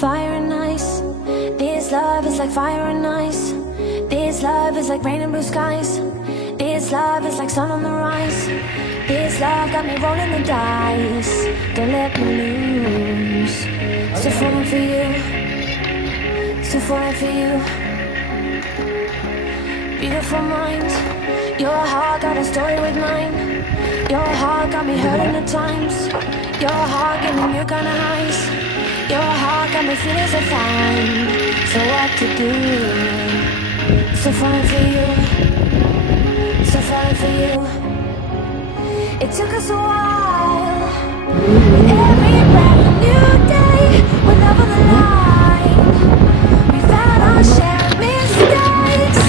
fire and ice. This love is like fire and ice. This love is like rain and blue skies. This love is like sun on the rise. This love got me rolling the dice. Don't let me lose. Still falling for you. Still falling for you. Beautiful mind. Your heart got a story with mine. Your heart got me hurting at times. Your heart gave me new kind of highs. Your heart got me feeling so fine. So what to do? So falling for you. So falling for you. It took us a while. With every brand new day, with love on the line, we found our share of mistakes.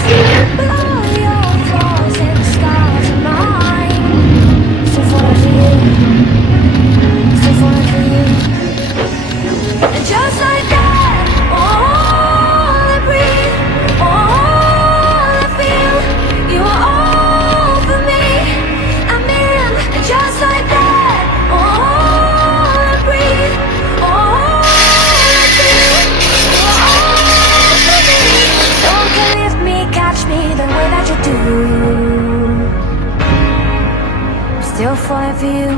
But all your flaws and scars are mine. So falling for you. So falling for you. And just like that, all I breathe, all I feel, you are all for me. I'm in. And just like that, all I breathe, all I feel, you are all for me. No one can lift me, catch me the way that you do. I'm still falling for you.